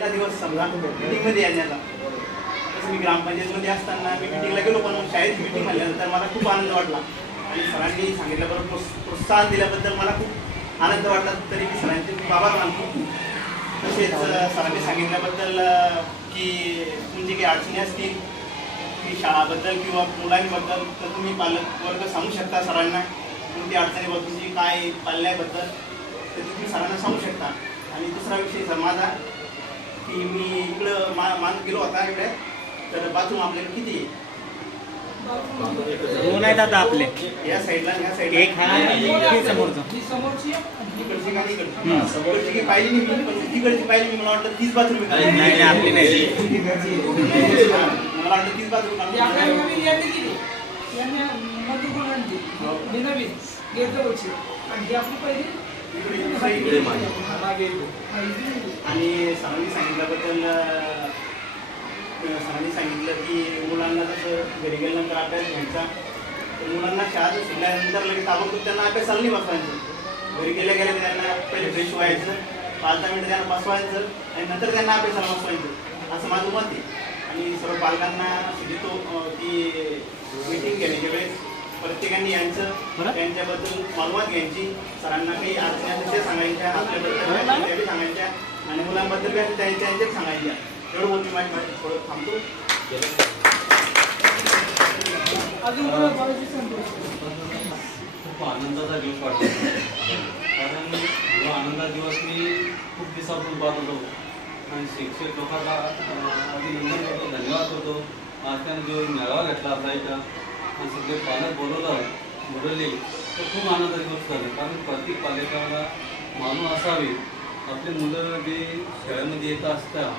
पहिला दिवस समजा मीटिंगमध्ये येण्याचा तसं मी ग्रामपंचायतमध्ये असताना मी मिटिंगला गेलो पण मग शाळेत मिटिंग आल्यानंतर मला खूप आनंद वाटला. आणि सरांनी सांगितल्याबरोबर प्रोत्स प्रोत्साहन दिल्याबद्दल मला खूप आनंद वाटला. तरी मी सरांचे खूप आभार मानतो. तसेच सरांनी सांगितल्याबद्दल की तुमची काही अडचणी असतील की शाळाबद्दल किंवा मुलांबद्दल तर तुम्ही पालक वर्ग सांगू शकता सरांना. कोणती अडचणीबद्दल तुमची काय पाल्याबद्दल तर तुम्ही सरांना सांगू शकता. आणि दुसरा विषय सर माझा की मी इकडं मा मान गेलो होता इकडे. तर बाथरूम आपल्याकडे किती? आहे दोन आहेत आता आपले. या साईडला आणि ह्या साईडला. एक हा आणि हे समोरचं. ही समोरची इकडची का इकडची? इकडची काही पाहिली नाही मी पण तिकडची पाहिली मी मला वाटतं तीच बाथरूम नाही नाही आपली नाही. मला वाटतं तीच बाथरूम या नवीन यांनी यांनी ही. नवीन गेटवरची. आणि ही आपली पहिली. इकडे मागे हा, इकडे. आणि सांगली सांगितल्याबद्दल सांगली सांगितलं की मुलांना जसं घरी गेल्यानंतर अभ्यास घ्यायचा तर मुलांना शाळा सुटल्यानंतर लगेच ताबडतोब त्यांना अभ्यासाला नाही बसवायचं. घरी गेल्या गेल्या त्यांना पहिले फ्रेश व्हायचं पाच दहा मिनटं त्यांना बसवायचं आणि नंतर त्यांना अभ्यासाला बसवायचं. असं माझं मत आहे. आणि सर्व पालकांना देतो की मीटिंग घेण्याच्या वेळेस प्रत्येकाने यांचं बरं. त्यांच्याबद्दल मालूमात घ्यायची. सरांना काही अडचणी ते सांगायच्या आपल्याबद्दल सांगायच्या. आणि मुलांबद्दल काय असेल त्या त्यांच्याच सांगायच्या. एवढं बोलून मी माझी माहिती थोडं थांबतो. खूप आनंदाचा दिवस वाटतो. कारण हा आनंदाचा दिवस मी खूप दिवसापासून पाहत होतो. आणि शिक्षक लोकांना अभिनंदन करतो. धन्यवाद करतो. आज त्याने जो मेळावा घेतला आपला इथं आणि सगळे पालक बोलवलं बोलवले तर खूप आनंदाची गोष्ट झाली. कारण प्रत्येक पालकाला माणूस असावे. आपली मुलं जे शाळेमध्ये येत असतात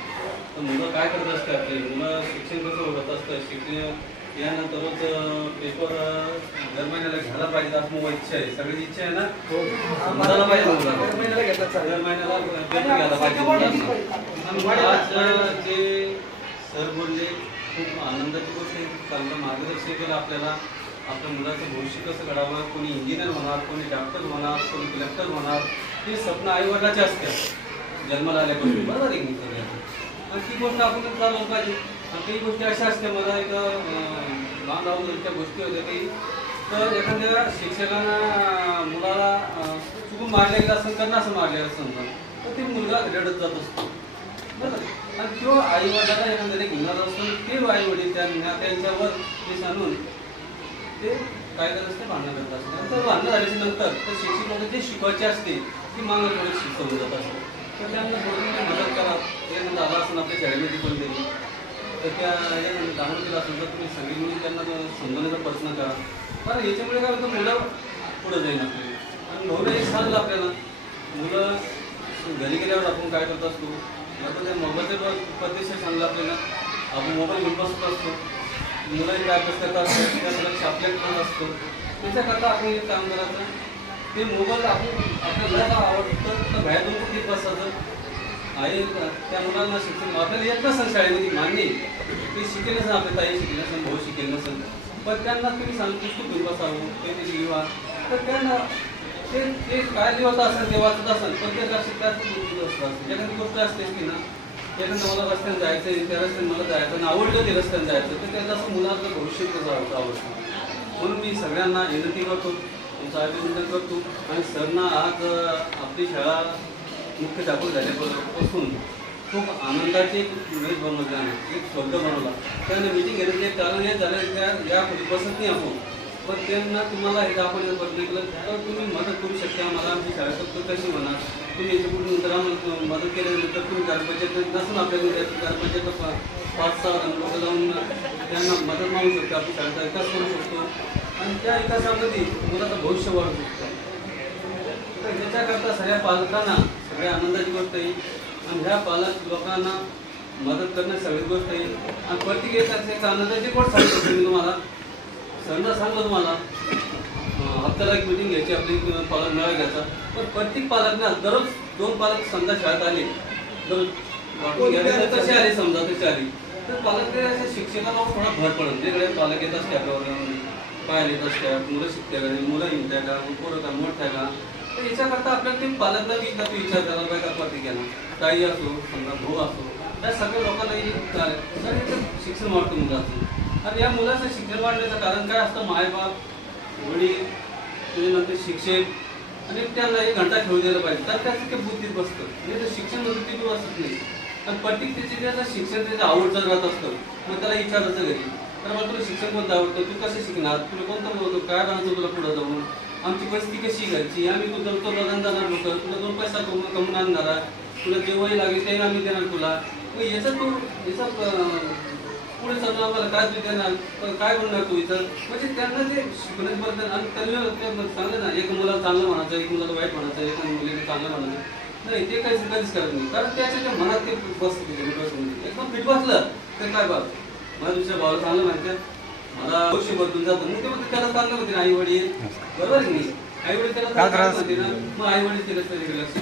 तर मुलं काय करत असतात? आपले मुलं शिक्षण कसं होत असतं? शिक्षण यानंतरच पेपर दर महिन्याला घ्यायला पाहिजे असं माझी इच्छा आहे. सगळ्याची इच्छा आहे ना? मुलाला पाहिजे. दर महिन्याला पेपर घ्यायला पाहिजे आज जे सर बोलले खूप आनंदाची गोष्ट आहे. चांगलं मार्गदर्शन केलं आपल्याला. आपल्या मुलाचं भविष्य कसं घडावं? कोणी इंजिनियर होणार कोणी डॉक्टर होणार कोणी कलेक्टर होणार? हे स्वप्न आईवडिलाचे असते जन्माला आल्यापासून. बरोबर आहे की? आणि ती गोष्ट आपण चालवलं पाहिजे आणि काही गोष्टी अशा असल्या मला एक लहान राहून गोष्टी होत्या की तर एखाद्या शिक्षकांना मुलाला चुकून मारले गेलं असं करणं असं मारलेलं समजा तर ते मुलगा रडत जात असतो. बरोबर आणि तो आई वडिलांना एखाद्याने घेणार असतो ते आई वडील त्यांना त्यांच्यावर ते सांगून ते काय करत असते? भांडणं करत असते. तर भांडणं झाल्याच्यानंतर तर शिक्षक लोक जे शिकवायचे असते ती मागं थोडी शिकवून जात असते. तर त्यांना थोडी मदत करा. एखादा आला असून आपल्या शाळेमध्ये कोणतरी तर त्या याच्यामध्ये डाऊन केला असेल तर तुम्ही सगळी मिळून त्यांना समजवण्याचा प्रयत्न करा. कारण याच्यामुळे काय होतं मुलं पुढे जाईल आपली. आणि भाऊला एक सांगलं आपल्याला मुलं घरी गेल्यावर आपण काय करत असतो? आता त्या मोबाईलच्या पद्धतशीर सांगलं आपल्याला आपण मोबाईल घेऊन बसत असतो मुलांनी काय अभ्यास करत असतो त्याचं लक्ष आपल्याकडे असतो त्याच्याकरता आपण एक काम करायचं ते मोबाईल आपण आपल्याला आवडतं तर बाहेर जाऊन कुठे बसायचं आई त्या मुलांना शिक्षण आपल्याला येत नसेल शाळेमध्ये मान्य आहे. ते शिकेल नसेल आपल्या ताई शिकेल नसेल भाऊ शिकेल नसेल पण त्यांना तुम्ही सांगू पुस्तक घेऊन बसावं ते ते लिहा तर त्यांना ते ते काय लिहत असेल ते वाचत असेल पण ते लक्ष त्याच गोष्टी एखादी गोष्ट असते की ना एखादं मला रस्त्याने जायचं आहे त्या रस्त्याने मला जायचं आणि आवडलं ते रस्त्याने जायचं तर त्याचं असं मुलाचं भविष्य कसं आवडतं आवडतं म्हणून मी सगळ्यांना विनंती करतो तुमचं अभिनंदन करतो आणि सरना आज आपली शाळा मुख्य मुख्याध्यापक झाल्यापासून खूप आनंदाचे एक मेज बनवले आहे. एक स्वर्ग बनवला. त्यांना मिटिंग घेण्याचे एक कारण हे झालं त्या या बसत नाही आपण. पण त्यांना तुम्हाला हे दाखवण्याचं प्रयत्न केलं तर तुम्ही मदत करू शकता मला आमची शाळा तर कशी म्हणा तुम्ही याच्याकडून नंतर आम्हाला मदत केल्यानंतर तुम्ही ग्रामपंचायत नसून आपल्याकडे ग्रामपंचायत पाच सहा लोक जाऊन त्यांना मदत मागू शकतो आपली शाळेचा विकास करू शकतो. आणि त्या विकासामध्ये मुलाचं भविष्य वाढू शकतं. तर ह्याच्याकरता सगळ्या पालकांना सगळ्या आनंदाची गोष्ट येईल आणि ह्या पालक लोकांना मदत करणं सगळी गोष्ट येईल आणि प्रत्येक एक आनंदाची गोष्ट सांगतो तुम्ही तुम्हाला. सरनं सांगलं तुम्हाला हप्त्याला एक मिटिंग घ्यायची आपली पालक मेळावा घ्यायचा. पण प्रत्येक पालक ना दररोज दोन पालक समजा शाळेत आले दररोज कसे आले? समजा कसे आले? तर पालक ते असे शिक्षणाला थोडा भर पडत. वेगळे पालक येत असते आपल्यावर पाहायला येत असतात मुलं शिकते का मुलं हिंडत्या का पोरं का मोठ्या का तर याच्याकरता आपल्याला ते पालकला बी का विचार करायला पाहिजे का प्रत्येकानं ताई असो समजा भाऊ असो या सगळ्या लोकांना हे काय- सर याचं आणि या मुलाचं शिक्षण वाढण्याचं कारण काय असतं? मायबाप वडील त्याच्यानंतर शिक्षक आणि त्यांना एक घंटा खेळू द्यायला पाहिजे. तर त्याचं ते बुद्धीत बसतं. म्हणजे ते शिक्षणमध्ये ते बसत नाही. तर प्रत्येक त्याचे त्याचं शिक्षण त्याचं आवडतं राहत असतं. मग त्याला विचारायचं घरी. तर मला तुला शिक्षण कोणतं आवडतं? तू कसं शिकणार? तुला कोणतं बोलतो काय राहतो तुला पुढं जाऊन? आमची परिस्थिती कशी घ्यायची? आम्ही तुझं तो लग्न जाणार लोकं तुला दोन पैसा कमवून कमवून आणणार तुला जे लागेल ते आम्ही देणार तुला. मग याचा तू याचा पुढे चालून आम्हाला काय तू देणार. पण काय म्हणणार तू इथं? म्हणजे त्यांना ते शिकण्यात बद्दल आणि त्यांना ते चांगलं ना एक मुलाला चांगलं म्हणायचं एक मुलाला वाईट म्हणायचं एक मुलीला चांगलं म्हणायचं. नाही ते काही कधीच करत नाही. कारण त्याच्या त्या मनात ते बसतं एकदम फिट बसलं तर काय बाब मला दुसऱ्या भावाला चांगलं माहिती मला वर्ष बदलून जातं. मग ते म्हणते त्याला चांगलं होते आई वडील बरोबर आहे की नाही? आई वडील त्याला चांगलं? होते ना मग आई वडील त्याला लक्ष.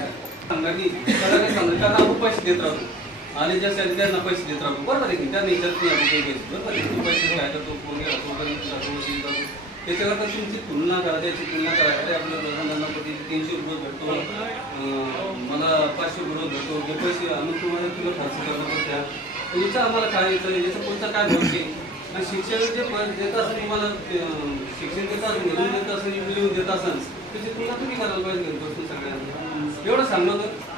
सांगा की त्याला काय सांगणार त्याला आपण पैसे देत राहतो. आणि ज्या शेतकऱ्यांना त्यांना पैसे देत राहतो बरोबर आहे की? त्यांना विचारत नाही आपण काही घ्यायचं बरोबर आहे तू पैसे काय तर तो फोन घ्या तो जातो वशील जातो त्याच्याकरता तुमची तुलना करा त्याची तुलना करा. अरे आपल्या दोघांना पती तीनशे रुपये भेटतो मला पाचशे रुपये भेटतो जे पैसे आम्ही तुम्हाला तुला खर्च करतो त्या म्हणजे याचा आम्हाला काय येतं याचं कोणता काय भविष्य आणि शिक्षण जे देत असेल तुम्हाला शिक्षण देत असेल घरून देत असेल लिहून देत असेल त्याची तुलना तुम्ही करायला पाहिजे घरी बसून सगळ्यांना. एवढं सांगणं तर